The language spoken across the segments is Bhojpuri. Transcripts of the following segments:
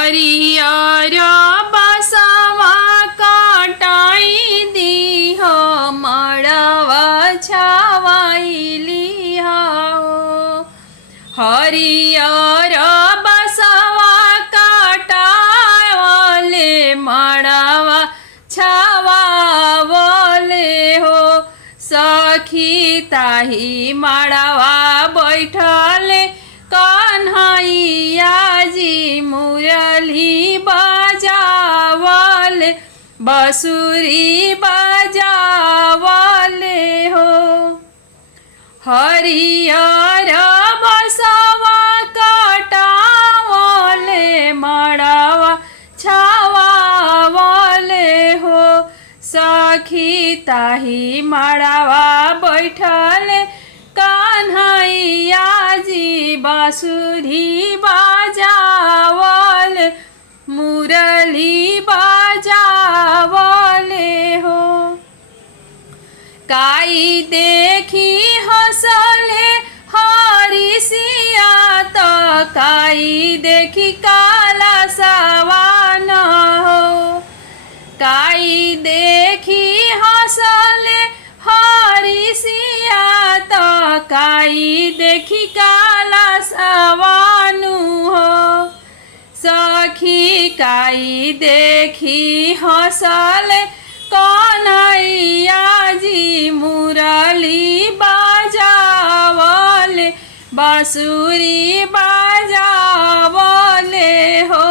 हरियर बसवा कटाई दीह मड़वा छावाइली हो। हरियर बसवा कटावले मड़वा छावावले हो। सखी ताही मड़वा बैठले कन्हैया जी मुरली बजावले बंसुरी बजावले हो। हरियर बसवा कटावले मड़वा छावावले हो। सखी ताही मड़वा बैठले कन्हैया जी बांसुरी बजावले मुरली बजावले हो। काई देखी हंसले हरिसिया तो काई देखी काला सवान हो। काई देखी हंसले हरिसिया तो काई देखी काला सवानु हो। सखी काई देखी हंसले कन्हैया जी मुरली बजावले बांसुरी बजावले हो।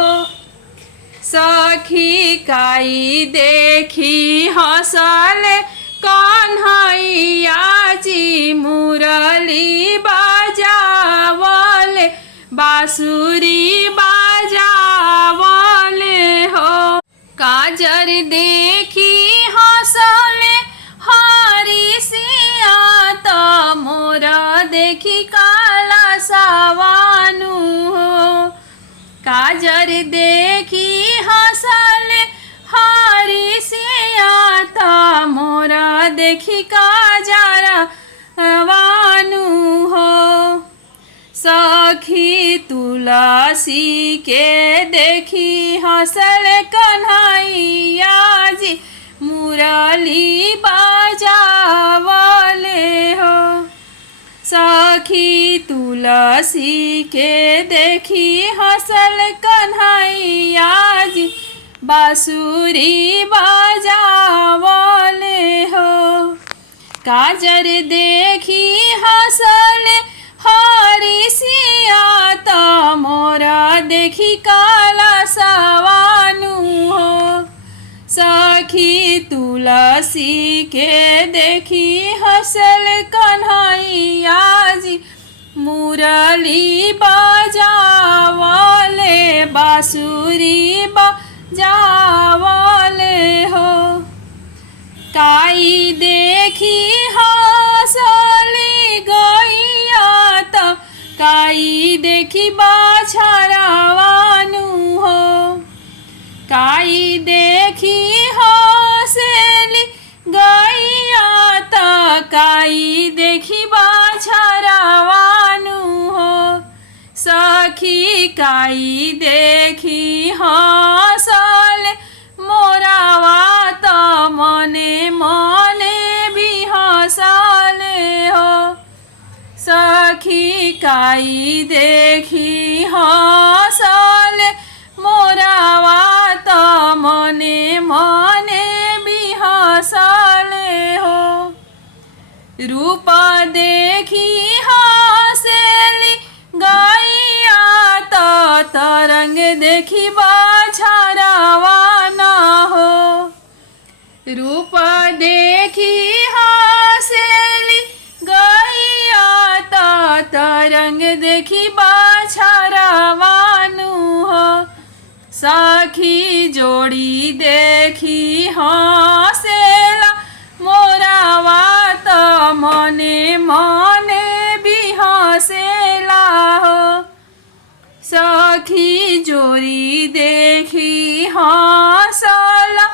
सखी काई देखी हंसले कन्हैया जी मुरली बजावले बांसुरी बजावले हो। काजर देखी हंसले हरिसिया तो मोरा देखी काला सवानु हो। काजर देखी हंसले हरिसिया तो मोरा देखी काजरा वानु हो। सखी तुलसी के देखी हंसले कन्हैया जी मुरली बजावले हो। सखी तुलसी के देखी हंसले कन्हैया जी बांसुरी बजावले हो। काजर देखी हंसले हरिसिया तो मोरा देखी काला सवानु हो। सखी तुलसी के देखी हंसले कन्हैया जी मुरली बजावले बांसुरी बजावले हो। काई देखी हंसली गैया तो काई देखी बाछड़वानु हो। काई देखी हंसली गैया तो काई देखी बाछड़वानु हो। सखी काई देखी हंसले मोरावा तो मने मने भी हंसले हो। सखी काई देखी हंसले मोरावा तो मने मने भी हंसले हो। रूप देखी हंसली गैया तो तरंग देखी बाछड़वान हो। रूप देखी हंसली गैया तो तरंग देखी बाछड़वानु हो। सखी जोड़ी देखी हंसेला मोरावा तो मने मने भी हंसेला हो। सखी जोड़ी देखी हंसला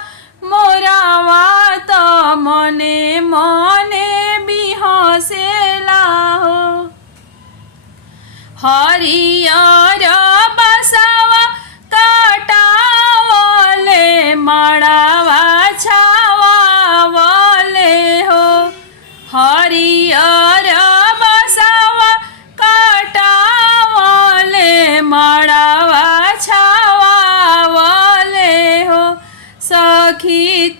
मोरावा तो मने मने भी हंसेला हो। हरियर बसवा का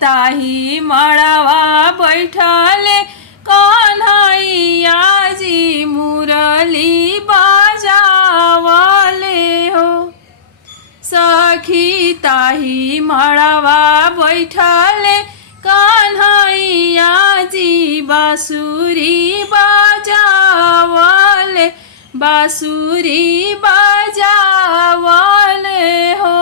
ताही मड़वा बैठले कन्हैया जी मुरली बजावले हो। सखी ताही मड़वा बैठले कन्हैया जी बाँसुरी बजावले बाँसुरी बजावले हो।